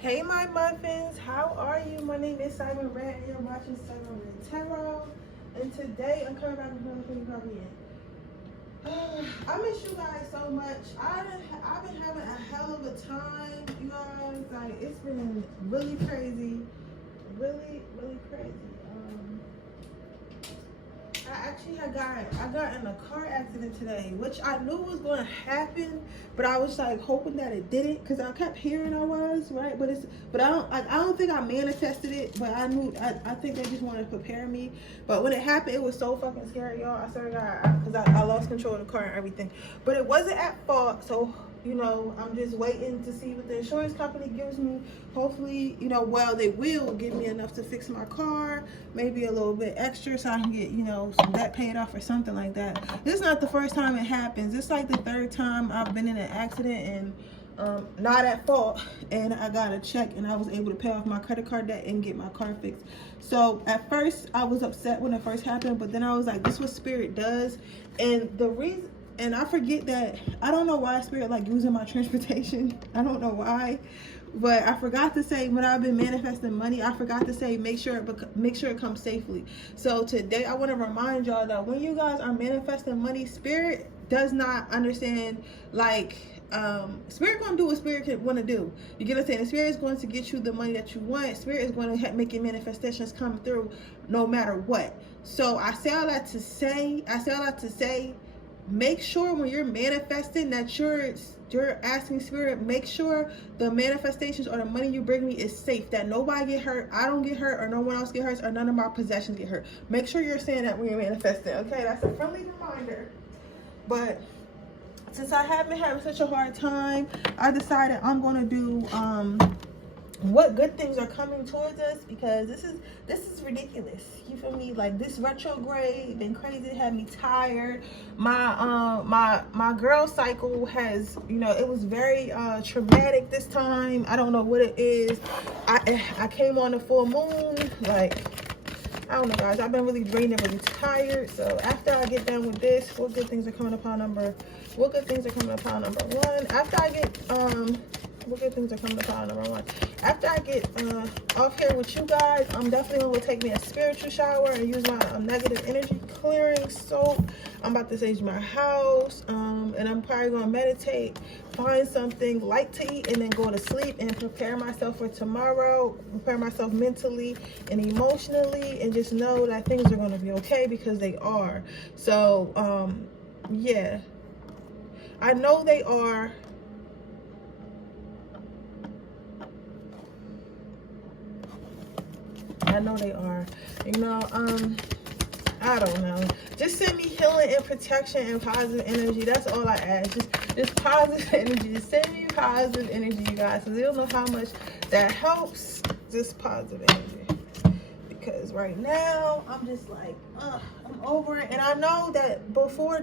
Hey my muffins, how are you? My name is Siren Redd and you're watching Siren Redd Tarot. And today I'm coming back with another thing probably in. I miss you guys so much. I've been having a hell of a time, you guys. Like, it's been really crazy. Really, really crazy. I got in a car accident today, which I knew was going to happen, but I was like hoping that it didn't, because I kept hearing I was right, but I don't think I manifested it, but I think they just wanted to prepare me. But when it happened, it was so fucking scary, y'all. I swear to God, because I lost control of the car and everything, but it wasn't at fault. So I'm just waiting to see what the insurance company gives me. Hopefully, well, they will give me enough to fix my car, maybe a little bit extra so I can get, some debt paid off or something like that. This is not the first time it happens. It's like the third time I've been in an accident and not at fault, and I got a check and I was able to pay off my credit card debt and get my car fixed. So at first I was upset when it first happened, but then I was like, this is what spirit does. And I forget that, I don't know why spirit like using my transportation. I don't know why, but I forgot to say, when I've been manifesting money, I forgot to say, make sure it comes safely. So today I want to remind y'all that when you guys are manifesting money, spirit does not understand, like, spirit gonna do what spirit want to do. You get what I'm saying? The spirit is going to get you the money that you want. Spirit is going to make your manifestations come through no matter what. So I say all that to say, make sure when you're manifesting that you're asking spirit, make sure the manifestations or the money you bring me is safe, that nobody get hurt, I don't get hurt, or no one else get hurt, or none of my possessions get hurt. Make sure you're saying that when you're manifesting. Okay, that's a friendly reminder. But since I have been having such a hard time, I decided I'm gonna do what good things are coming towards us, because this is ridiculous. You feel me? Like, this retrograde been crazy. It had me tired. My girl cycle has, it was very traumatic this time. I don't know what it is. I came on the full moon, like, I don't know, guys. I've been really drained and really tired. So after I get done with this, what good things are coming upon number one? After I get what good things are coming upon number one? After I get off here with you guys, I'm definitely going to take me a spiritual shower and use my negative energy clearing soap. I'm about to sage my house, and I'm probably going to meditate, find something light to eat, and then go to sleep and prepare myself for tomorrow, prepare myself mentally and emotionally, and just know that things are going to be okay, because they are. So, yeah, I know they are. I know they are. I don't know. Just send me healing and protection and positive energy. That's all I ask. Just positive energy. Just send me positive energy, you guys. So you don't know how much that helps. Just positive energy. Because right now, I'm just like, I'm over it. And I know that before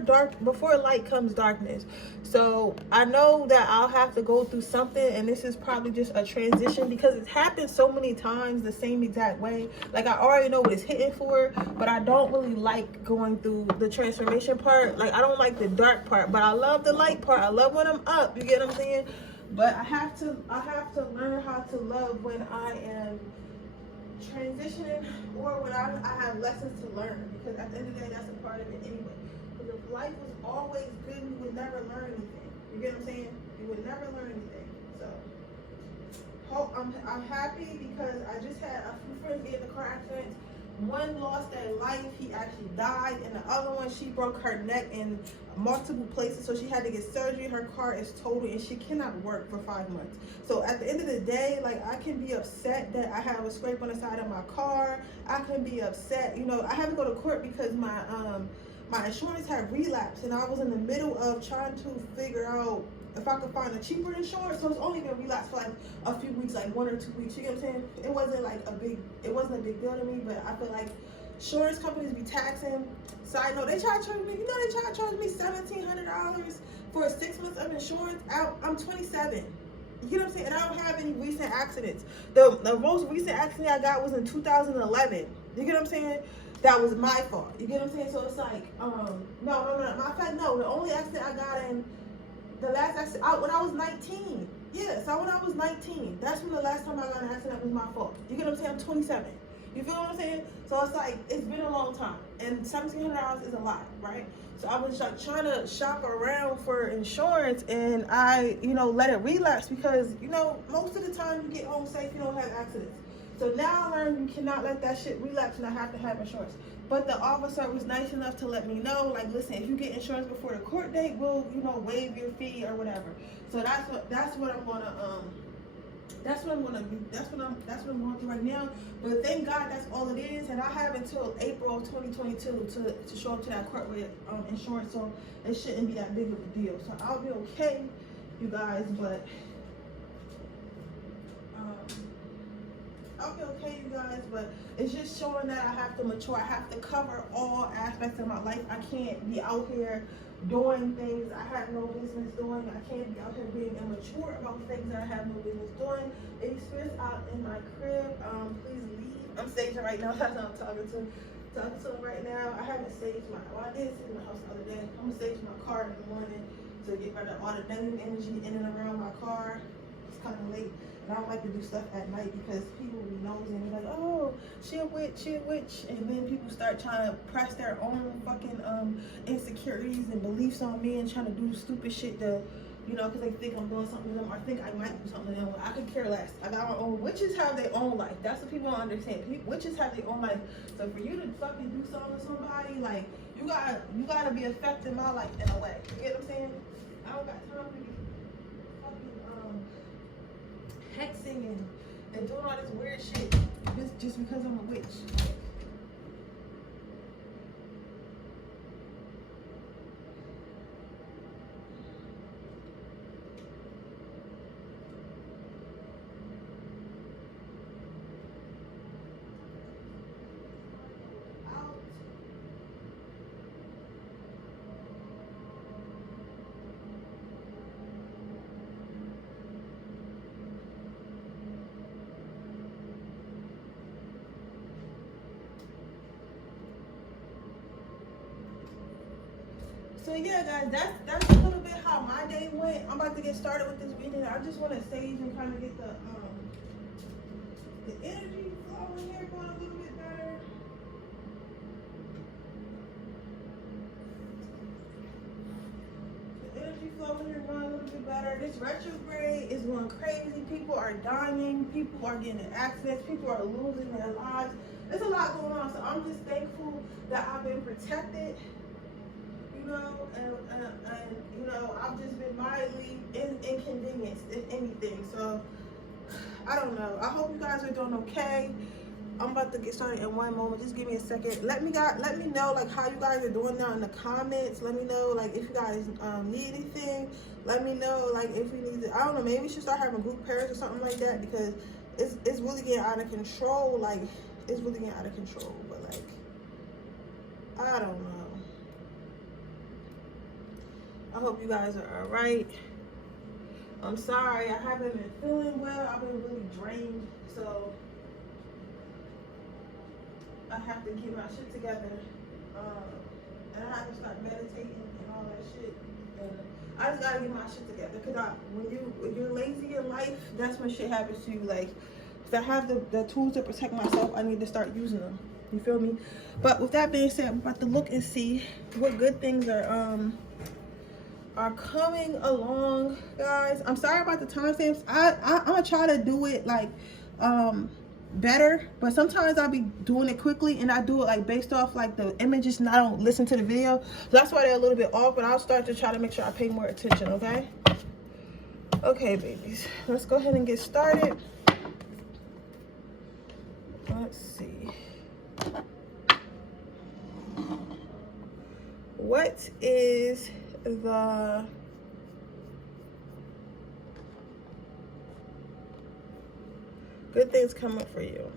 light comes darkness. So I know that I'll have to go through something, and this is probably just a transition, because it's happened so many times the same exact way. Like, I already know what it's hitting for, but I don't really like going through the transformation part. Like, I don't like the dark part, but I love the light part. I love when I'm up. You get what I'm saying? But I have to learn how to love when I am transitioning, or when I have lessons to learn, because at the end of the day, that's a part of it anyway. Because if life was always good, we would never learn anything. You get what I'm saying? We would never learn anything. So I'm happy, because I just had a few friends get in the car accidents. One lost their life, he actually died, and the other one, she broke her neck in multiple places, so she had to get surgery. Her car is totaled, and she cannot work for 5 months. So at the end of the day, like, I can be upset that I have a scrape on the side of my car. I can be upset, I had to go to court because my insurance had relapsed, and I was in the middle of trying to figure out if I could find a cheaper insurance. So it's only been relapsed for like a few weeks, like 1 or 2 weeks. You get what I'm saying? It wasn't a big deal to me, but I feel like insurance companies be taxing. Side note, they try to charge me, they try to charge me $1,700 for 6 months of insurance. I'm 27. You get what I'm saying? And I don't have any recent accidents. The most recent accident I got was in 2011. You get what I'm saying? That was my fault. You get what I'm saying? So it's like, no. Matter of fact, no. The only accident I got in, the last accident, when I was 19. Yeah, so when I was 19, that's when the last time I got in an accident was my fault. You get what I'm saying? I'm 27. You feel what I'm saying? So it's like, it's been a long time. And $1,700 is a lot, right? So I was like trying to shop around for insurance, and I, let it relapse because, most of the time you get home safe, you don't have accidents. So now I learned you cannot let that shit relapse, and I have to have insurance. But the officer was nice enough to let me know, like, listen, if you get insurance before the court date, we'll, waive your fee or whatever. So that's what I'm gonna that's what I'm gonna do. That's what I'm going through right now. But thank God that's all it is, and I have until April of 2022 to show up to that court with insurance, so it shouldn't be that big of a deal. So I'll be okay, you guys, but I'll be okay, you guys, but it's just showing that I have to mature. I have to cover all aspects of my life. I can't be out here doing things I have no business doing. I can't be out here being immature about things that I have no business doing. Baby Spirit's out in my crib. Please leave. I'm staging right now. That's what I'm talking to him right now. I haven't staged I did sit in my house the other day. I'm gonna stage my car in the morning to get rid of all the negative energy in and around my car. It's kind of late. And I don't like to do stuff at night because people be nosy and be like, oh, she a witch. And then people start trying to press their own fucking insecurities and beliefs on me and trying to do stupid shit to, because they think I'm doing something to them or think I might do something to them. I could care less. I got my own. Witches have their own life. That's what people don't understand. Witches have their own life. So for you to fucking do something to somebody, like, you gotta be affecting my life in a way. You get what I'm saying? I don't got time to be hexing and doing all this weird shit just because I'm a witch. So yeah, guys, that's a little bit how my day went. I'm about to get started with this reading. I just want to stage and kind of get the energy flowing here going a little bit better. The energy flowing here going a little bit better. This retrograde is going crazy. People are dying. People are getting in accidents. People are losing their lives. There's a lot going on. So I'm just thankful that I've been protected. And I've just been mildly inconvenienced, if anything. So I don't know. I hope you guys are doing okay. I'm about to get started in one moment. Just give me a second. Let me know like how you guys are doing now in the comments. Let me know like if you guys need anything. Let me know like if you need to, I don't know, maybe we should start having group prayers or something like that, because it's really getting out of control. Like it's really getting out of control. But like I don't know. I hope you guys are all right. I'm sorry, I haven't been feeling well. I've been really drained, so I have to get my shit together. And I have to start meditating and all that shit. And I just gotta get my shit together, because when you're lazy in life, that's when shit happens to you. Like, if I have the tools to protect myself, I need to start using them. You feel me? But with that being said, I'm about to look and see what good things are coming along, guys. I'm sorry about the timestamps. I'm gonna try to do it like better, but sometimes I'll be doing it quickly and I do it like based off like the images and I don't listen to the video, so that's why they're a little bit off. But I'll start to try to make sure I pay more attention. Okay babies, let's go ahead and get started. Let's see, what is the good things coming for you?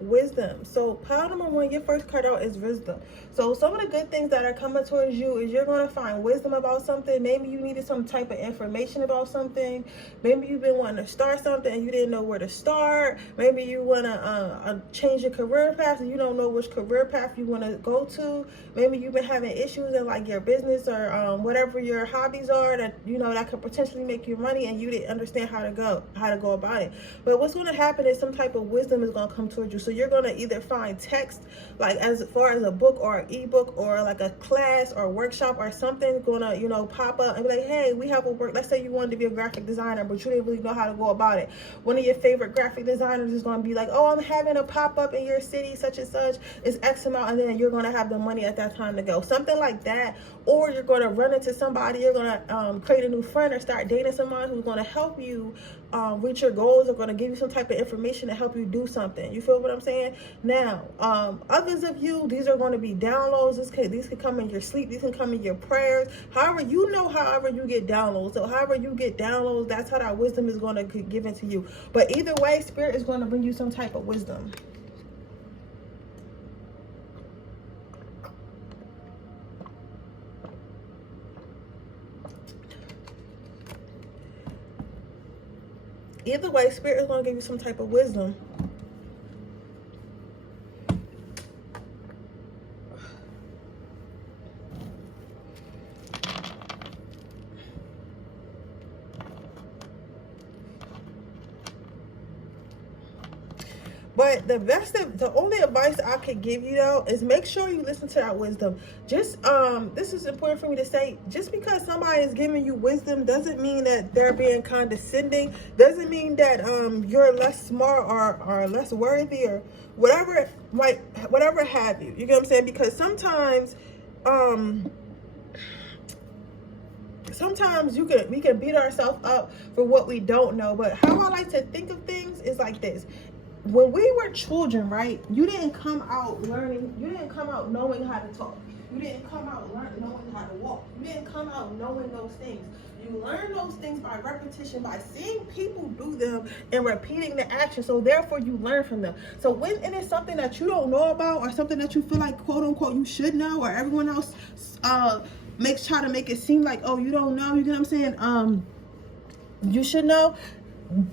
wisdom. So pile number one, your first card out is wisdom. So some of the good things that are coming towards you is you're going to find wisdom about something. Maybe you needed some type of information about something. Maybe you've been wanting to start something and you didn't know where to start. Maybe you want to change your career path and you don't know which career path you want to go to. Maybe you've been having issues in like your business or whatever your hobbies are that, you know, that could potentially make you money and you didn't understand how to go about it. But what's going to happen is some type of wisdom is going to come towards you. So you're going to either find text, like as far as a book or an ebook or like a class or a workshop or something going to, you know, pop up and be like, hey, we have a work. Let's say you wanted to be a graphic designer, but you didn't really know how to go about it. One of your favorite graphic designers is going to be like, oh, I'm having a pop up in your city, such and such. It's X amount. And then you're going to have the money at that time to go. Something like that. Or you're going to run into somebody. You're going to create a new friend or start dating someone who's going to help you reach your goals, or going to give you some type of information to help you do something. You feel what I'm saying? Now, others of you, these are going to be downloads. These could come in your sleep. These can come in your prayers. However, you know, however you get downloads. So however you get downloads, that's how that wisdom is going to be given to you. But either way, Spirit is going to bring you some type of wisdom. Either way, Spirit is going to give you some type of wisdom. But the only advice I could give you though is make sure you listen to that wisdom. Just this is important for me to say. Just because somebody is giving you wisdom doesn't mean that they're being condescending. Doesn't mean that you're less smart or less worthy or whatever have you. You get what I'm saying? Because sometimes we can beat ourselves up for what we don't know. But how I like to think of things is like this. When we were children, right, you didn't come out learning, you didn't come out knowing how to talk. You didn't come out knowing how to walk. You didn't come out knowing those things. You learn those things by repetition, by seeing people do them and repeating the action. So therefore you learn from them. So when it is something that you don't know about or something that you feel like quote unquote you should know, or everyone else try to make it seem like, oh, you don't know, you get what I'm saying? You should know.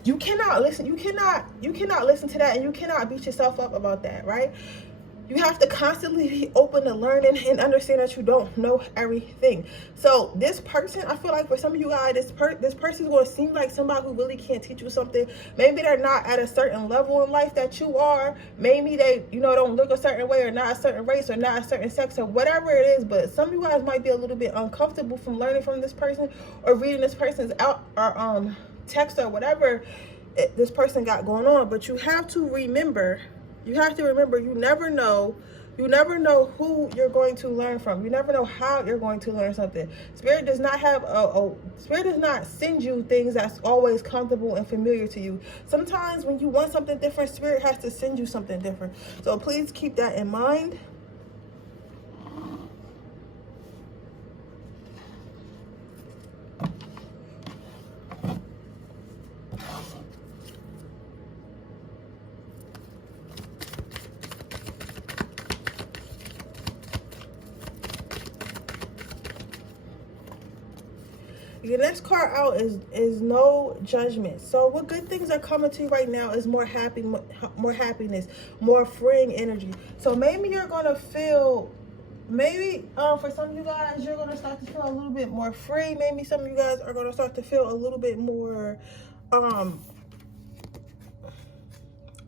You cannot listen. You cannot listen to that, and you cannot beat yourself up about that, right? You have to constantly be open to learning and understand that you don't know everything. So this person, I feel like for some of you guys, this person is going to seem like somebody who really can't teach you something. Maybe they're not at a certain level in life that you are. Maybe they, you know, don't look a certain way or not a certain race or not a certain sex or whatever it is. But some of you guys might be a little bit uncomfortable from learning from this person or reading this person's text or whatever this person got going on. But you have to remember, you never know who you're going to learn from. You never know how you're going to learn something. Spirit does not send you things that's always comfortable and familiar to you. Sometimes when you want something different, Spirit has to send you something different. So please keep that in mind. Your next card out is no judgment. So what good things are coming to you right now is more happiness, more freeing energy. So maybe you're gonna feel, for some of you guys, you're gonna start to feel a little bit more free. Maybe some of you guys are gonna start to feel a little bit more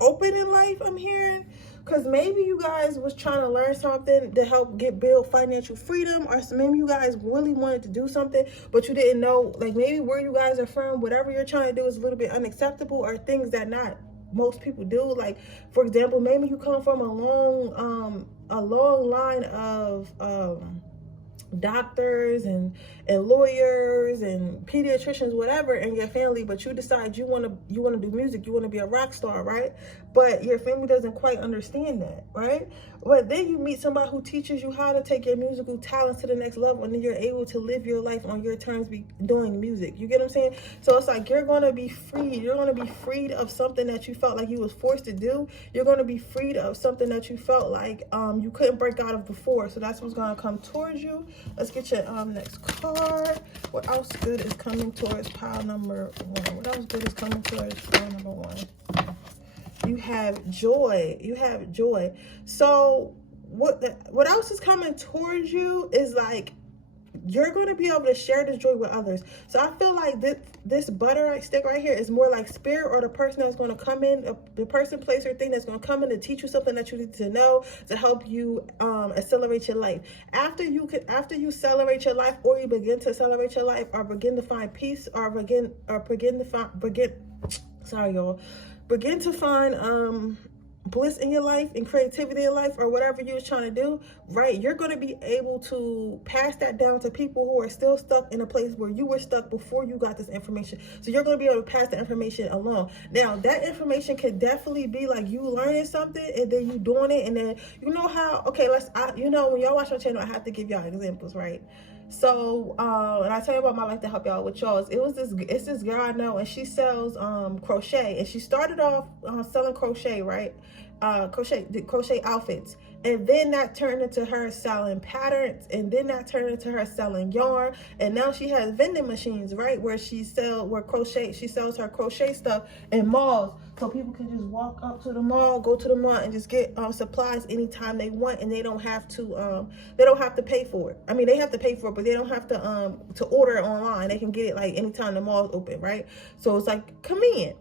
open in life, I'm hearing. Because maybe you guys was trying to learn something to help build financial freedom, or maybe you guys really wanted to do something, but you didn't know, like line where you guys are from, whatever you're trying to do is a little bit unacceptable, or things that not most people do. Like, for example, maybe you come from a long line of doctors and lawyers and pediatricians, whatever, in your family, but you decide you want to do music, you want to be a rock star, right? But your family doesn't quite understand that, right? But then you meet somebody who teaches you how to take your musical talents to the next level, and then you're able to live your life on your terms, doing music. You get what I'm saying? So it's like you're going to be free. You're going to be freed of something that you felt like you was forced to do. You're going to be freed of something that you felt like you couldn't break out of before. So that's what's going to come towards you. Let's get your next card. What else good is coming towards pile number 1? What else good is coming towards pile number 1? You have joy. You have joy. So what else is coming towards you is like you're going to be able to share this joy with others. So I feel like this butter stick right here is more like spirit, or the person that's going to come in, the person, place, or thing that's going to come in to teach you something that you need to know to help you accelerate your life. After you celebrate your life, or you begin to celebrate your life, or begin to find peace, or begin to find bliss in your life and creativity in life, or whatever you're trying to do, right? You're going to be able to pass that down to people who are still stuck in a place where you were stuck before you got this information. So you're going to be able to pass the information along. Now, that information could definitely be like you learning something and then you doing it, and then you know how, okay, when y'all watch my channel, I have to give y'all examples, right? So and I tell you about my life to help y'all with y'all. It's this girl I know, and she sells crochet, and she started off selling crochet, right? Crochet outfits, and then that turned into her selling patterns, and then that turned into her selling yarn, and now she has vending machines, right, where she sells her crochet stuff in malls, so people can just walk up to the mall, go to the mall, and just get supplies anytime they want, and they don't have to pay for it. I mean, they have to pay for it, but they don't have to order it online. They can get it like anytime the mall's open, right? So it's like convenient.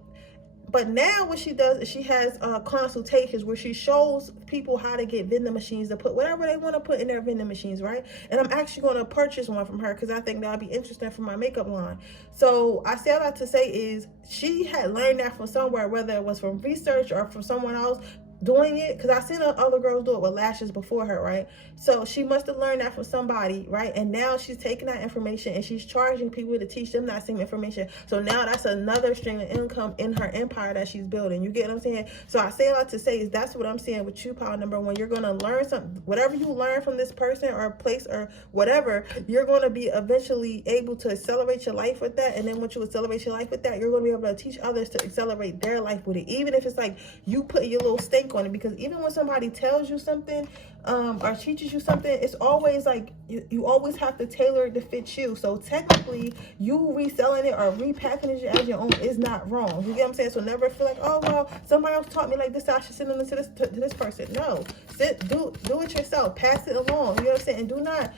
But now what she does is she has consultations where she shows people how to get vending machines to put whatever they want to put in their vending machines, right? And I'm actually going to purchase one from her because I think that'll be interesting for my makeup line. So I say all that to say is she had learned that from somewhere, whether it was from research or from someone else doing it, because I seen other girls do it with lashes before her, right? So she must have learned that from somebody, right? And now she's taking that information and she's charging people to teach them that same information. So now that's another stream of income in her empire that she's building. You get what I'm saying? So I say a lot to say is that's what I'm saying with you, power number 1. You're going to learn something, whatever you learn from this person or place or whatever, you're going to be eventually able to accelerate your life with that. And then once you accelerate your life with that, you're going to be able to teach others to accelerate their life with it, even if it's like you put your little stake on it. Because even when somebody tells you something or teaches you something, it's always like you always have to tailor it to fit you. So technically you reselling it or repackaging it as your own is not wrong. You get what I'm saying? So never feel like, oh well, somebody else taught me like this, I should send them to this person. No, do it yourself, pass it along. You know what I'm saying? And do not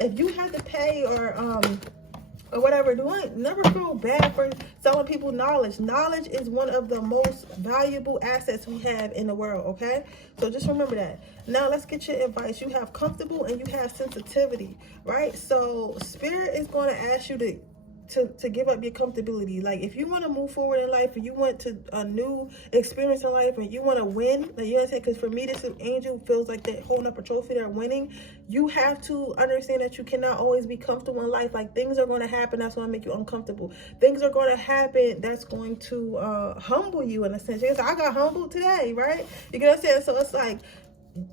if you had to pay or whatever, never feel bad for selling people knowledge. Knowledge is one of the most valuable assets we have in the world, okay? So just remember that. Now let's get your advice. You have comfortable and you have sensitivity, right? So spirit is going to ask you to give up your comfortability. Like if you want to move forward in life, and you want to a new experience in life, and you want to win, like, you know what I'm saying? Because for me, this angel feels like they're holding up a trophy, they're winning. You have to understand that you cannot always be comfortable in life. Like things are going to happen that's going to make you uncomfortable. Things are going to happen that's going to humble you in a sense. Because I got humbled today, right? You get what I'm saying? So it's like,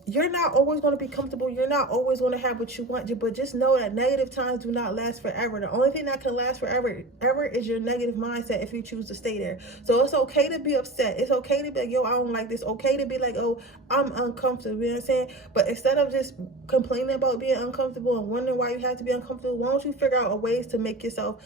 you're not always going to be comfortable. You're not always going to have what you want, but just know that negative times do not last forever. The only thing that can last forever is your negative mindset if you choose to stay there. So it's okay to be upset. It's okay to be like, yo, I don't like this. Okay to be like, oh, I'm uncomfortable. You know what I'm saying? But instead of just complaining about being uncomfortable and wondering why you have to be uncomfortable, why don't you figure out ways to make yourself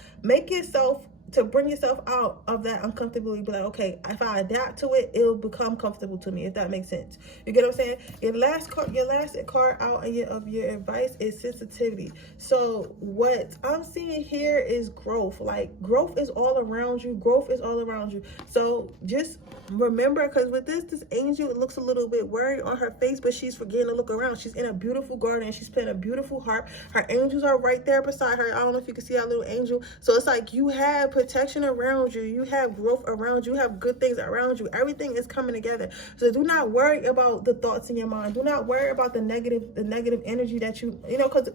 to bring yourself out of that uncomfortability. Be like, okay, if I adapt to it, it'll become comfortable to me, if that makes sense. You get what I'm saying? Your last card out of your advice is sensitivity. So what I'm seeing here is growth. Like growth is all around you. Growth is all around you. So just remember, because with this angel, it looks a little bit worried on her face, but she's forgetting to look around. She's in a beautiful garden. She's playing a beautiful harp. Her angels are right there beside her. I don't know if you can see that little angel. So it's like you have protection around you. You have growth around you. You have good things around you. Everything is coming together. So do not worry about the thoughts in your mind. Do not worry about the negative energy that you know, because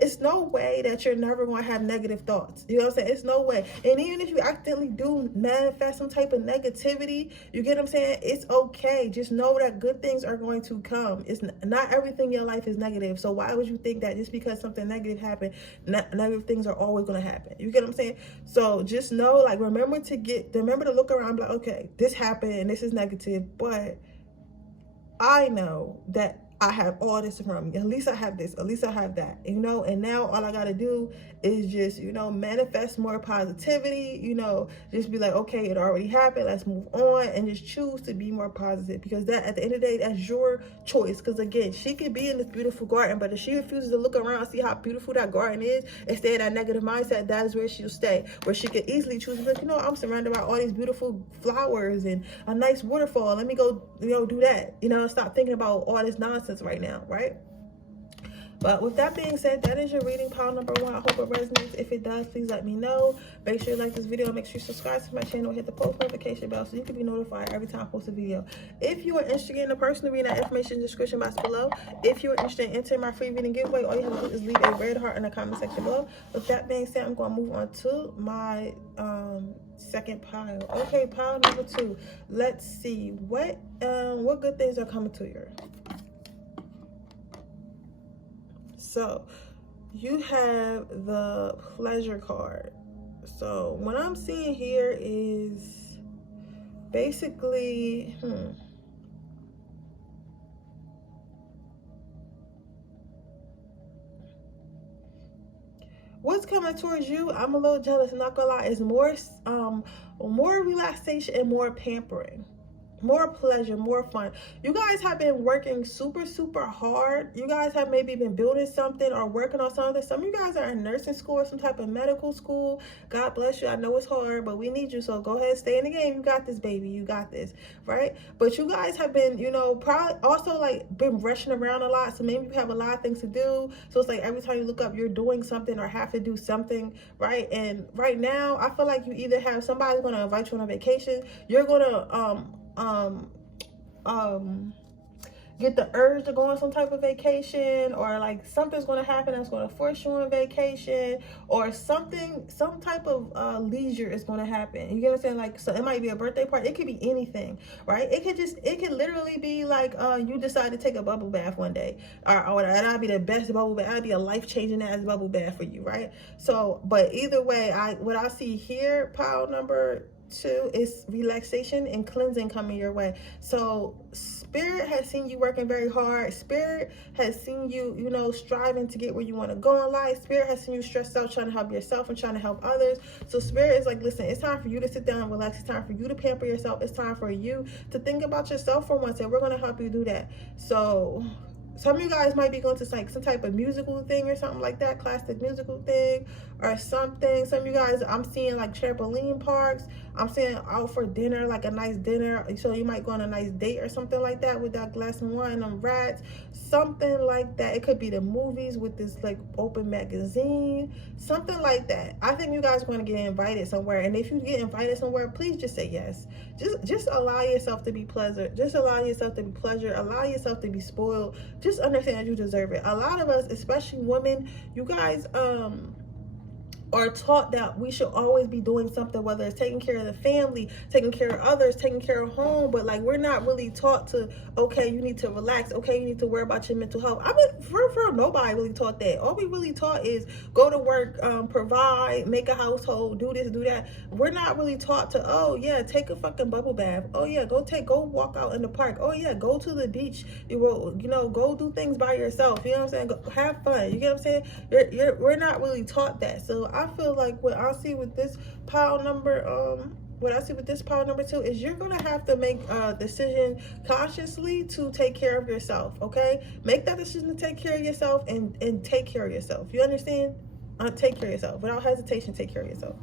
it's no way that you're never going to have negative thoughts. You know what I'm saying? It's no way. And even if you accidentally do manifest some type of negativity, you get what I'm saying? It's okay. Just know that good things are going to come. It's not everything in your life is negative. So why would you think that just because something negative happened, negative things are always going to happen? You get what I'm saying? So just know, like, remember to look around and be like, okay, this happened and this is negative, but I know that I have all this from me. At least I have this. At least I have that. You know, and now all I got to do is just, you know, manifest more positivity. You know, just be like, okay, it already happened. Let's move on and just choose to be more positive, because that, at the end of the day, that's your choice. Because again, she could be in this beautiful garden, but if she refuses to look around and see how beautiful that garden is and stay in that negative mindset, that is where she'll stay. Where she could easily choose to be like, you know, I'm surrounded by all these beautiful flowers and a nice waterfall. Let me go, you know, do that. You know, stop thinking about all this nonsense right now, right? But with that being said, that is your reading, pile number 1. I hope it resonates. If it does, please let me know. Make sure you like this video. Make sure you subscribe to my channel. Hit the post notification bell so you can be notified every time I post a video. If you are interested in a personal reading, that information in the description box below. If you are interested in entering my free reading giveaway, all you have to do is leave a red heart in the comment section below. With that being said, I'm going to move on to my second pile. Okay, pile number 2. Let's see what good things are coming to you. So you have the pleasure card. So what I'm seeing here is basically what's coming towards you, I'm a little jealous, not gonna lie, is more relaxation and more pampering. More pleasure, more fun. You guys have been working super hard. You guys have maybe been building something or working on something. Some of you guys are in nursing school or some type of medical school. God bless you. I know it's hard, but we need you. So go ahead, stay in the game. You got this, baby. You got this, right? But you guys have been, you know, probably also like been rushing around a lot. So maybe you have a lot of things to do. So it's like every time you look up, you're doing something or have to do something, right? And right now, I feel like you either have somebody's going to invite you on a vacation. You're going to get the urge to go on some type of vacation, or like something's going to happen that's going to force you on vacation, or some type of leisure is going to happen. You get what I'm saying? Like, so it might be a birthday party. It could be anything, right? It could literally be like you decide to take a bubble bath one day, or and that'd be the best bubble bath. That'd be a life-changing ass bubble bath for you, right? So, but either way, what I see here, pile number 2, is relaxation and cleansing coming your way. So Spirit has seen you working very hard. Spirit has seen you, you know, striving to get where you want to go in life. Spirit has seen you stressed out trying to help yourself and trying to help others. So Spirit is like, listen, it's time for you to sit down and relax. It's time for you to pamper yourself. It's time for you to think about yourself for once, and we're going to help you do that. So some of you guys might be going to like some type of musical thing or something like that, classic musical thing or something. Some of you guys, I'm seeing like trampoline parks. I'm seeing out for dinner, like a nice dinner. So you might go on a nice date or something like that with that glass of wine and them rats, something like that. It could be the movies with this like open magazine, something like that. I think you guys are going to get invited somewhere. And if you get invited somewhere, please just say yes. Just allow yourself to be pleasant. Just allow yourself to be pleasure. Allow yourself to be spoiled. Just understand that you deserve it. A lot of us, especially women, you guys are taught that we should always be doing something, whether it's taking care of the family, taking care of others, taking care of home, but like we're not really taught to, okay, you need to relax, okay, you need to worry about your mental health. I mean, for nobody really taught that. All we really taught is go to work, provide, make a household, do this, do that. We're not really taught to, oh yeah, take a fucking bubble bath. Oh yeah, go walk out in the park. Oh yeah, go to the beach. You know, go do things by yourself. You know what I'm saying? Go, have fun. You get what I'm saying? We're not really taught that. So I feel like what I see with this pile number, what I see with this pile number 2 is you're going to have to make a decision consciously to take care of yourself, okay? Make that decision to take care of yourself and take care of yourself. You understand? Take care of yourself. Without hesitation, take care of yourself.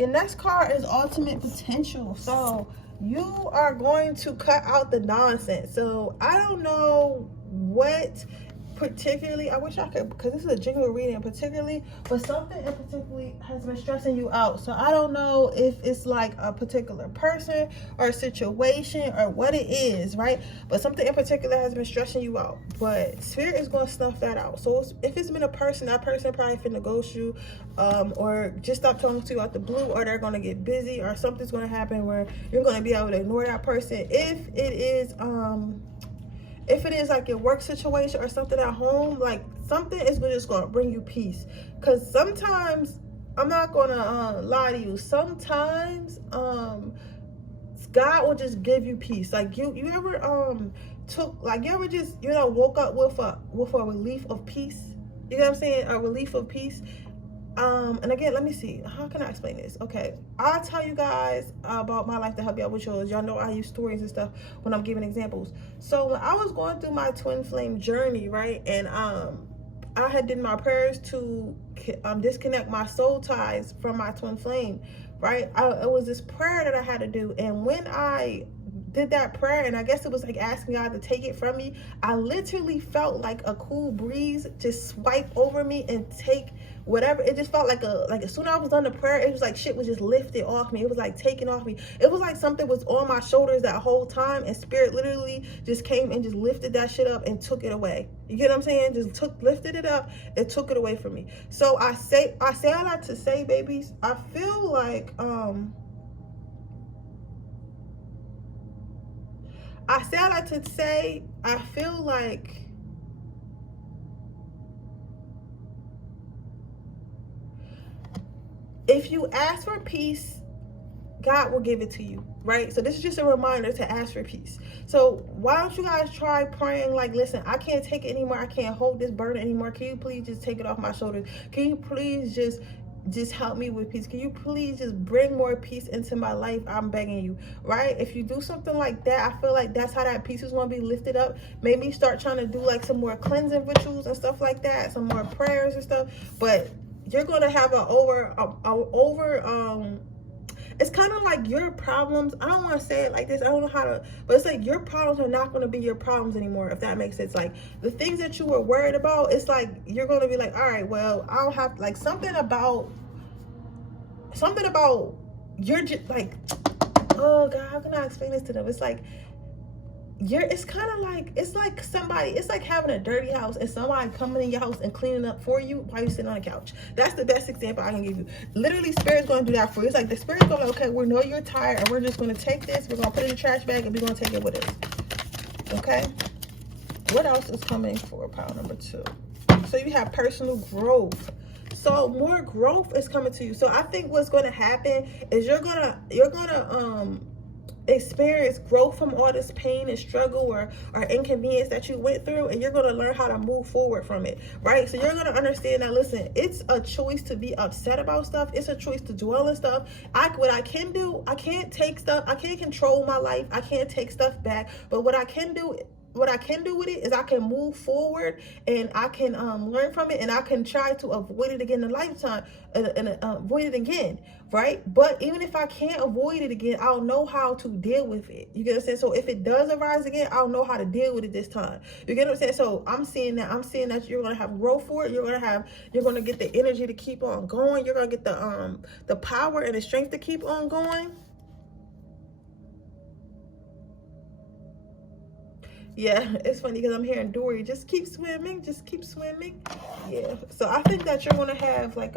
Your next card is ultimate potential. So you are going to cut out the nonsense. So I don't know what particularly, I wish I could, because this is a general reading particularly, but something in particularly has been stressing you out. So I don't know if it's like a particular person or a situation or what it is, right? But something in particular has been stressing you out, but Spirit is going to snuff that out. So if it's been a person, that person probably finna ghost you, or just stop talking to you out the blue, or they're going to get busy, or something's going to happen where you're going to be able to ignore that person. If it is like your work situation or something at home, like something is just going to bring you peace. Because sometimes, I'm not going to lie to you, sometimes God will just give you peace. Like you ever you ever just, woke up with a relief of peace? You know what I'm saying? A relief of peace. And again, let me see, how can I explain this? Okay, I'll tell you guys about my life to help you out with yours. Y'all know I use stories and stuff when I'm giving examples. So when I was going through my twin flame journey, right, and I had did my prayers to disconnect my soul ties from my twin flame, right? It was this prayer that I had to do, and when I did that prayer, and I guess it was like asking God to take it from me, I literally felt like a cool breeze just swipe over me and take whatever. It just felt like as soon as I was done the prayer, it was like shit was just lifted off me. It was like taken off me. It was like something was on my shoulders that whole time, and Spirit literally just came and just lifted that shit up and took it away. You get what I'm saying? Just lifted it up and took it away from me. So I say all that to say, babies, I feel like I feel like if you ask for peace, God will give it to you, right? So this is just a reminder to ask for peace. So why don't you guys try praying like, listen, I can't take it anymore. I can't hold this burden anymore. Can you please just take it off my shoulders? Can you please just help me with peace? Can you please just bring more peace into my life? I'm begging you, right? If you do something like that, I feel like that's how that peace is going to be lifted up. Maybe start trying to do like some more cleansing rituals and stuff like that, some more prayers and stuff. But you're going to have it's kind of like your problems. I don't want to say it like this. I don't know how to, but it's like your problems are not going to be your problems anymore, if that makes sense. Like the things that you were worried about, it's like you're going to be like, all right, well, I'll have like something about you're just like, oh God, how can I explain this to them? It's like it's kind of like, it's like having a dirty house and somebody coming in your house and cleaning up for you while you're sitting on the couch. That's the best example I can give you. Literally, Spirit's going to do that for you. It's like the Spirit's going to, okay, we know you're tired, and we're just going to take this, we're going to put it in the trash bag, and we're going to take it with us. Okay? What else is coming for pile number 2? So you have personal growth. So more growth is coming to you. So I think what's going to happen is you're gonna experience growth from all this pain and struggle or inconvenience that you went through, and you're going to learn how to move forward from it, right? So you're going to understand that, listen, it's a choice to be upset about stuff. It's a choice to dwell on stuff. What I can do, I can't take stuff, I can't control my life, I can't take stuff back, but what I can do with it is I can move forward, and I can learn from it, and I can try to avoid it again in a lifetime, and avoid it again, right? But even if I can't avoid it again, I'll know how to deal with it. You get what I'm saying? So if it does arise again, I'll know how to deal with it this time. You get what I'm saying? So I'm seeing that you're gonna have growth for it. You're gonna get the energy to keep on going. You're gonna get the power and the strength to keep on going. Yeah, it's funny because I'm hearing Dory, just keep swimming, just keep swimming. Yeah, so I think that you're going to have like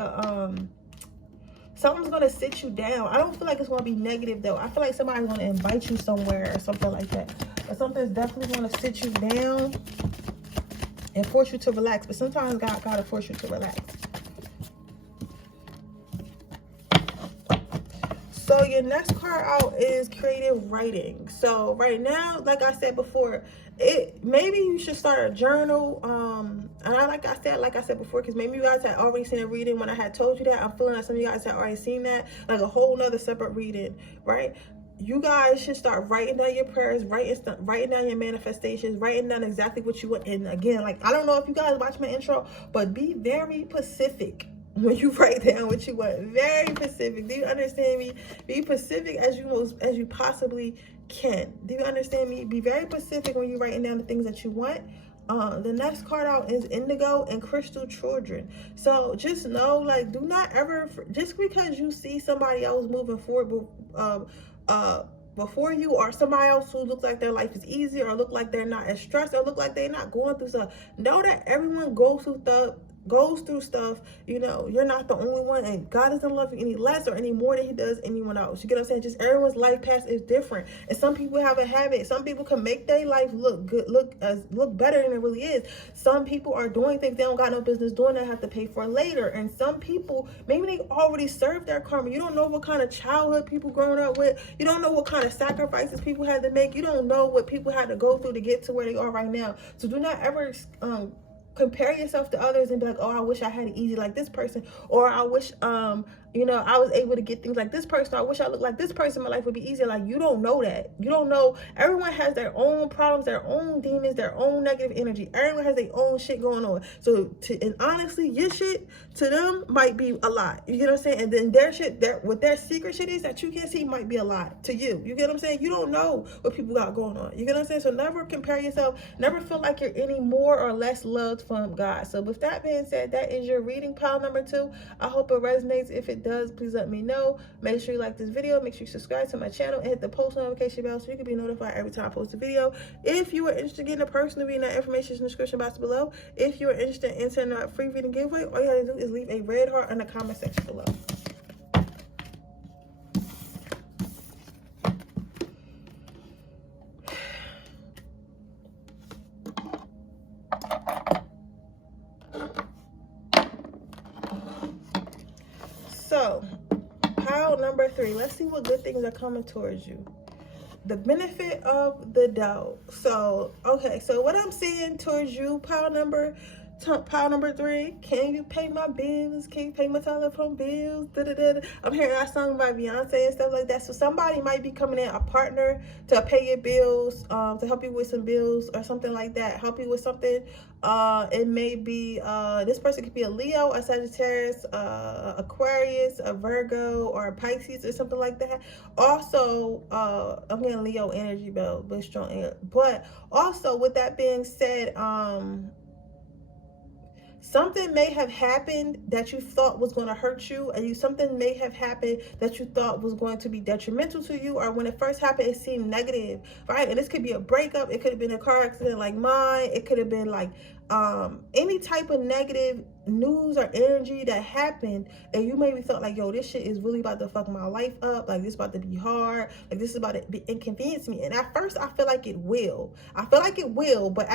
something's going to sit you down. I don't feel like it's going to be negative though. I feel like somebody's going to invite you somewhere or something like that. But something's definitely going to sit you down and force you to relax. But sometimes God got to force you to relax. So your next card out is creative writing. So right now, like I said before, maybe you should start a journal. And like I said before, because maybe you guys had already seen a reading when I had told you that. I'm feeling like some of you guys had already seen that, like a whole nother separate reading, right? You guys should start writing down your prayers, writing down your manifestations, writing down exactly what you want. And again, like, I don't know if you guys watch my intro, but be very specific. when you write down what you want. Very specific. Do you understand me? Be specific as you possibly can. Do you understand me? Be very specific when you're writing down the things that you want. The next card out is Indigo and Crystal Children. So just know, like, do not ever, just because you see somebody else moving forward before you, or somebody else who looks like their life is easy, or look like they're not as stressed, or look like they're not going through stuff, know that everyone goes through stuff. You know, you're not the only one, and God doesn't love you any less or any more than he does anyone else. You get what I'm saying? Just everyone's life path is different, and some people have a habit. Some people can make their life look good, look better than it really is. Some people are doing things they don't got no business doing that have to pay for later, and some people, maybe they already served their karma. You don't know what kind of childhood people growing up with. You don't know what kind of sacrifices people had to make. You don't know what people had to go through to get to where they are right now. So do not ever compare yourself to others and be like, oh, I wish I had it easy like this person, or I wish you know, I was able to get things like this person. I wish I looked like this person. My life would be easier. Like, you don't know that. You don't know. Everyone has their own problems, their own demons, their own negative energy. Everyone has their own shit going on. So, and honestly, your shit to them might be a lot. You get what I'm saying? And then their shit, what their secret shit is that you can't see might be a lot to you. You get what I'm saying? You don't know what people got going on. You get what I'm saying? So never compare yourself. Never feel like you're any more or less loved from God. So with that being said, that is your reading, pile number 2. I hope it resonates. If it does, please let me know. Make sure you like this video. Make sure you subscribe to my channel and hit the post notification bell so you can be notified every time I post a video. If you are interested in getting a personal reading, that information is in the description box below. If you are interested in sending out a free reading giveaway, all you have to do is leave a red heart in the comment section below. So, pile number 3. Let's see what good things are coming towards you. The benefit of the doubt. So, okay. So, what I'm seeing towards you, pile number 3. Can you pay my bills? Can you pay my telephone bills? I'm hearing that song by Beyonce and stuff like that. So, somebody might be coming in, a partner to pay your bills, to help you with some bills or something like that. Help you with something. It may be, this person could be a Leo, a Sagittarius, Aquarius, a Virgo, or a Pisces or something like that. Also, I'm getting Leo energy, but strong. But also, with that being said, something may have happened that you thought was going to hurt you, and something may have happened that you thought was going to be detrimental to you, or when it first happened, it seemed negative, right? And this could be a breakup. It could have been a car accident like mine. It could have been like any type of negative news or energy that happened, and you maybe thought like, yo, this shit is really about to fuck my life up. Like, this is about to be hard. Like, this is about to be inconvenience me. And at first, I feel like it will. But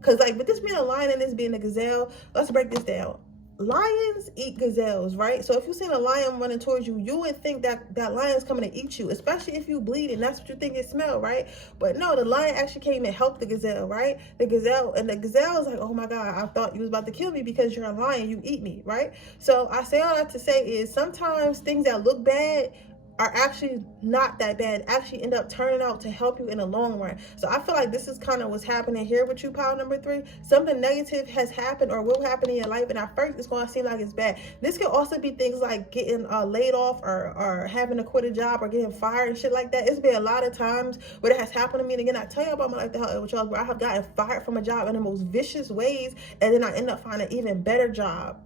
because, like, with this being a lion and this being a gazelle, let's break this down. Lions eat gazelles, right? So if you seen a lion running towards you, you would think that that lion's coming to eat you, especially if you bleed, and that's what you think it smelled, right? But no, the lion actually came and helped the gazelle, right? The gazelle is like, oh my God, I thought you was about to kill me because you're a lion, you eat me, right? So I say all that to say is sometimes things that look bad are actually not that bad, actually end up turning out to help you in the long run. So I feel like this is kind of what's happening here with you, pile number 3. Something negative has happened or will happen in your life, and at first it's going to seem like it's bad. This could also be things like getting laid off, or having to quit a job, or getting fired and shit like that. It's been a lot of times where it has happened to me. And again, I tell you about my life where I have gotten fired from a job in the most vicious ways, and then I end up finding an even better job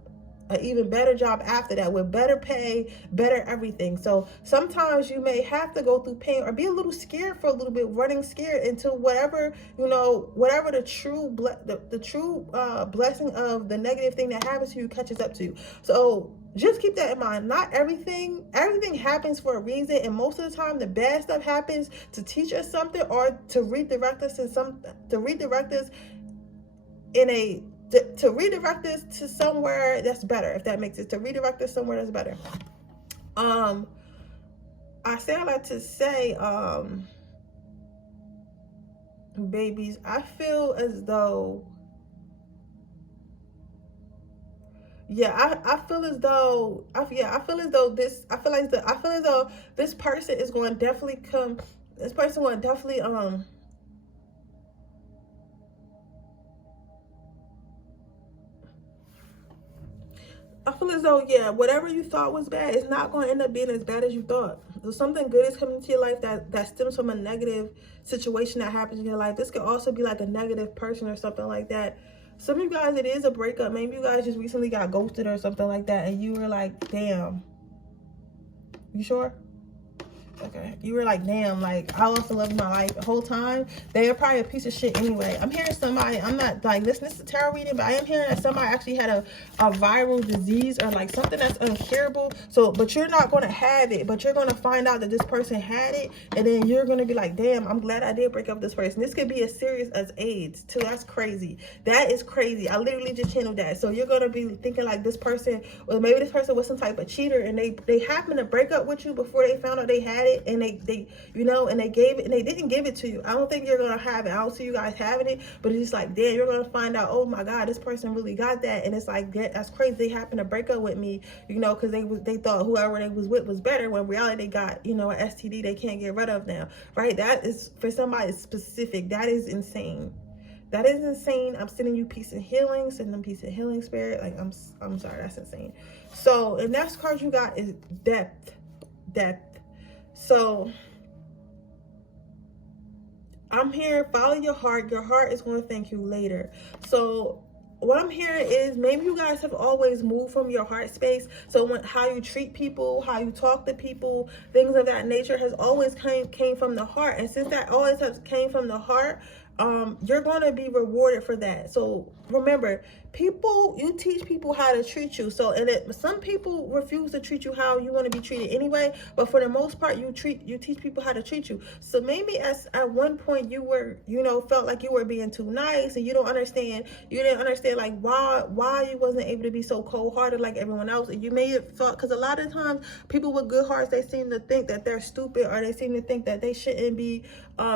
after that, with better pay, better everything. So sometimes you may have to go through pain or be a little scared for a little bit, running scared until whatever the true blessing of the negative thing that happens to you catches up to you. So just keep that in mind. Not everything happens for a reason, and most of the time the bad stuff happens to teach us something, or to redirect us to redirect us to somewhere that's better, if that makes sense. To redirect us somewhere that's better. I like to say, babies, I feel as though this person is going to definitely come. This person will definitely I feel as though, yeah, whatever you thought was bad, it's not going to end up being as bad as you thought. So something good is coming into your life that stems from a negative situation that happens in your life. This could also be like a negative person or something like that. Some of you guys, it is a breakup. Maybe you guys just recently got ghosted or something like that, and you were like, damn. You sure? Okay, you were like, damn, like, I lost the love of my life the whole time. They are probably a piece of shit anyway. I'm hearing somebody, I'm not like listening to tarot reading, but I am hearing that somebody actually had a viral disease or like something that's incurable. So, but you're not going to have it, but you're going to find out that this person had it, and then you're going to be like, damn, I'm glad I did break up with this person. This could be as serious as AIDS too. That's crazy. That is crazy. I literally just channeled that. So you're going to be thinking like this person, or maybe this person was some type of cheater, and they happened to break up with you before they found out they had it, and they you know, and they gave it, and they didn't give it to you. I don't think you're gonna have it. I don't see you guys having it, but it's just like, damn, you're gonna find out, oh my god, this person really got that. And it's like, that's crazy. They happened to break up with me, you know, because they thought whoever they was with was better, when in reality they got, you know, an STD they can't get rid of now, right? That is for somebody specific. That is insane. That is insane. I'm sending you peace and healing. Sending them peace and healing, spirit. Like, I'm sorry, that's insane. So the next card you got is depth. So I'm here, follow your heart. Your heart is going to thank you later. So what I'm hearing is maybe you guys have always moved from your heart space. So how you treat people, how you talk to people, things of that nature has always came from the heart. And since that always came from the heart, you're going to be rewarded for that. So remember, you teach people how to treat you. So, some people refuse to treat you how you want to be treated anyway, but for the most part, you teach people how to treat you. So maybe at one point you were, you know, felt like you were being too nice, and you didn't understand like why you wasn't able to be so cold-hearted like everyone else. And you may have thought, because a lot of times people with good hearts, they seem to think that they're stupid, or they seem to think that they shouldn't be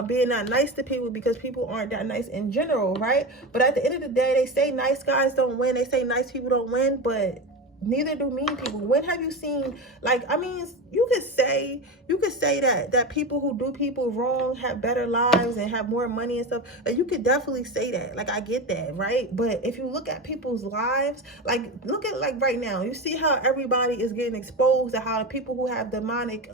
being not nice to people because people aren't that nice in general, right? But at the end of the day, they say nice guys don't win. They say nice people don't win, but neither do mean people. When have you seen, like, I mean, you could say that people who do people wrong have better lives and have more money and stuff. Like, you could definitely say that. Like, I get that, right? But if you look at people's lives, like, look at, like, right now, you see how everybody is getting exposed, to how the people who have demonic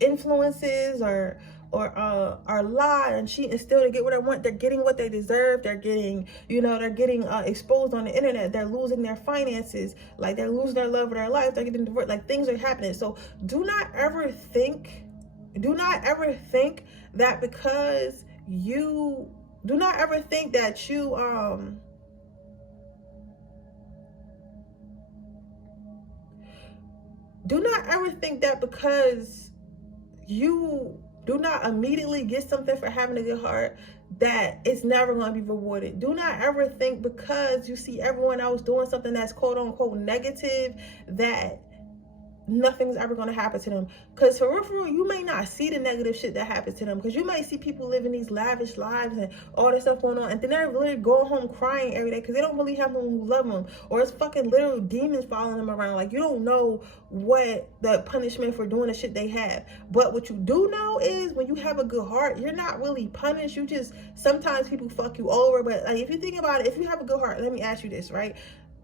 influences or lie and cheat and steal to get what they want. They're getting what they deserve. They're getting, you know, exposed on the internet. They're losing their finances. Like, they're losing their love of their life. They're getting divorced. Like, things are happening. So do not ever think that because you do not ever think that you do not ever think that because you do not immediately get something for having a good heart, that it's never going to be rewarded. Do not ever think because you see everyone else doing something that's quote unquote negative, that nothing's ever going to happen to them. Because for real, you may not see the negative shit that happens to them, because you may see people living these lavish lives and all this stuff going on, and then they're literally going home crying every day because they don't really have someone who love them, or it's fucking literal demons following them around. Like, you don't know what the punishment for doing the shit they have. But what you do know is, when you have a good heart, you're not really punished. You just, sometimes people fuck you over. But like, if you think about it, if you have a good heart, let me ask you this, right?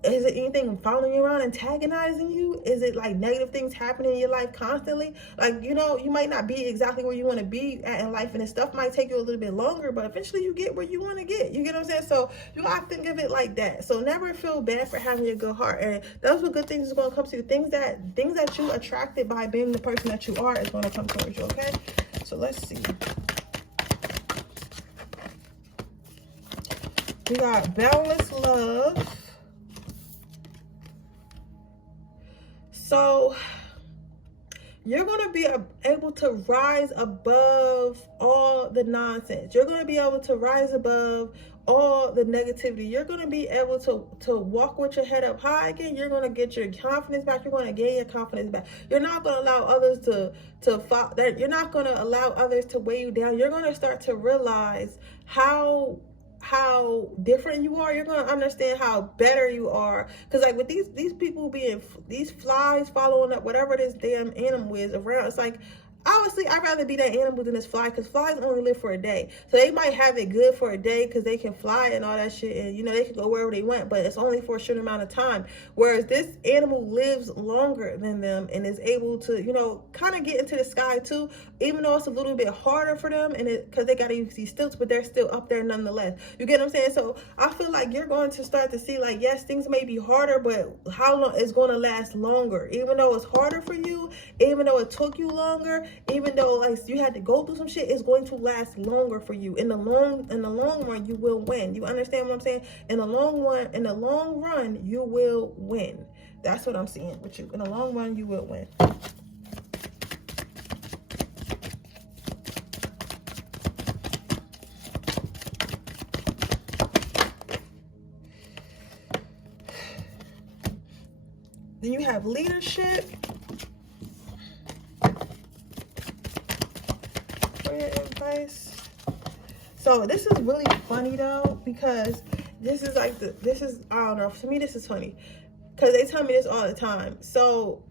Is it anything following you around, antagonizing you? Is it like negative things happening in your life constantly? Like, you know, you might not be exactly where you want to be at in life, and this stuff might take you a little bit longer, but eventually you get where you want to get. You get what I'm saying? So you gotta think of it like that. So never feel bad for having a good heart, and those are good things is going to come to you. Things that you attracted by being the person that you are is going to come towards you. Okay, so let's see. We got boundless love. So you're going to be able to rise above all the nonsense. You're going to be able to rise above all the negativity. You're going to be able to walk with your head up high again. You're going to get your confidence back. You're going to gain your confidence back. You're not going to allow others you're not going to allow others to weigh you down. You're going to start to realize how different you are. You're going to understand how better you are, because like with these people being, these flies following up whatever this damn animal is around, it's like, Obviously, I'd rather be that animal than this fly, because flies only live for a day. So they might have it good for a day because they can fly and all that shit, and you know, they can go wherever they want, but it's only for a short amount of time. Whereas this animal lives longer than them and is able to, you know, kind of get into the sky too, even though it's a little bit harder for them, and because they got to use these stilts, but they're still up there nonetheless. You get what I'm saying? So I feel like you're going to start to see, like, yes, things may be harder, but how long it's going to last longer. Even though it's harder for you, even though it took you longer, even though like you had to go through some shit, it's going to last longer for you. In the long run, you will win. You understand what I'm saying? In the long run, you will win. That's what I'm seeing with you. In the long run, you will win. Then you have leadership. Advice. So this is really funny though, because this is like I don't know, to me this is funny because they tell me this all the time. So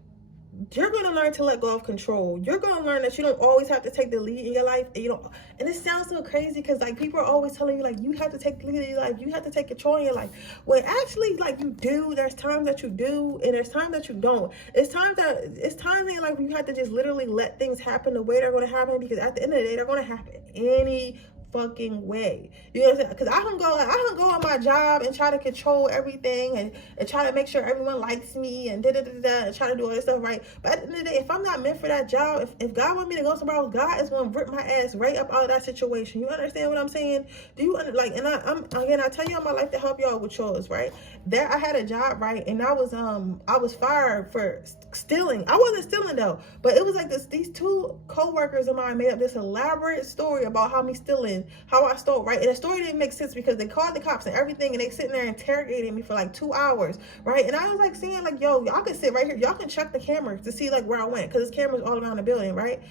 you're going to learn to let go of control. You're going to learn that you don't always have to take the lead in your life. And you don't, and it sounds so crazy because like people are always telling you like you have to take the lead in your life, you have to take control in your life. When actually like you do, there's times that you do and there's times that you don't. It's times that like you have to just literally let things happen the way they're going to happen, because at the end of the day they're going to happen any fucking way. You know what I'm saying? Because I can go on my job and try to control everything and try to make sure everyone likes me and and try to do all this stuff, right? But at the end of the day, if I'm not meant for that job, if God want me to go somewhere else, God is going to rip my ass right up out of that situation. You understand what I'm saying? Do you like? And I tell you all my life to help y'all with yours, right? There I had a job, right? And I was fired for stealing. I wasn't stealing though, but it was like these two co-workers of mine made up this elaborate story about how me stealing, how I stole, right? And the story didn't make sense because they called the cops and everything, and they sitting there interrogating me for like 2 hours, right? And I was like saying like, yo, y'all can sit right here, y'all can check the cameras to see like where I went, because there's cameras all around the building, right?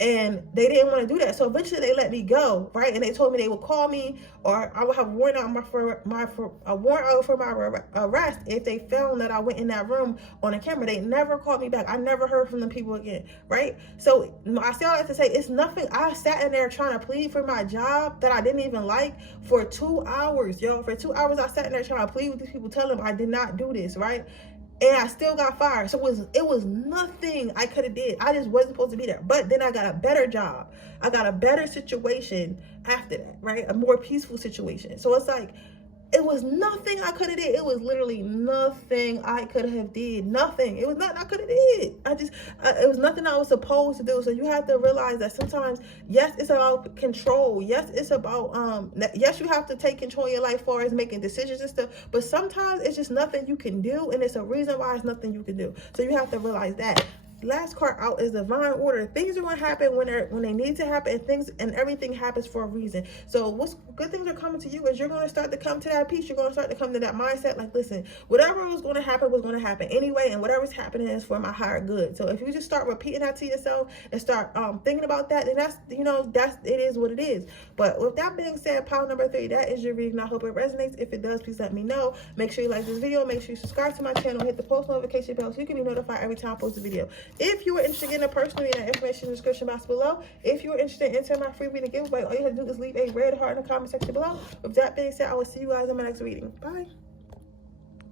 And they didn't want to do that. So eventually they let me go, right? And they told me they would call me, or I would have a warrant out for my arrest if they found that I went in that room on a camera. They never called me back. I never heard from the people again, right? So I say all that to say, it's nothing. I sat in there trying to plead for my job that I didn't even like for 2 hours, yo. For 2 hours, I sat in there trying to plead with these people, telling them I did not do this, right? And I still got fired. So it was nothing I could have did. I just wasn't supposed to be there. But then I got a better job. I got a better situation after that, right? A more peaceful situation. So it's like, it was nothing I could have did. It was literally nothing I could have did. Nothing. It was nothing I could have did. It was nothing I was supposed to do. So you have to realize that sometimes, yes, it's about control. Yes, it's about, yes, you have to take control of your life as far as making decisions and stuff. But sometimes it's just nothing you can do. And it's a reason why it's nothing you can do. So you have to realize that. Last card out is divine order. Things are going to happen when they need to happen, and everything happens for a reason. So what's good things are coming to you is you're going to start to come to that peace. You're going to start to come to that mindset like, listen, whatever was going to happen anyway, and whatever's happening is for my higher good. So if you just start repeating that to yourself and start thinking about that, then it is what it is. But with that being said, pile number 3, that is your reading. I hope it resonates. If it does, please let me know. Make sure you like this video. Make sure you subscribe to my channel. Hit the post notification bell so you can be notified every time I post a video. If you are interested in getting a personal reading, information in the description box below. If you are interested in entering my free reading giveaway, all you have to do is leave a red heart in the comment section below. With that being said, I will see you guys in my next reading. Bye.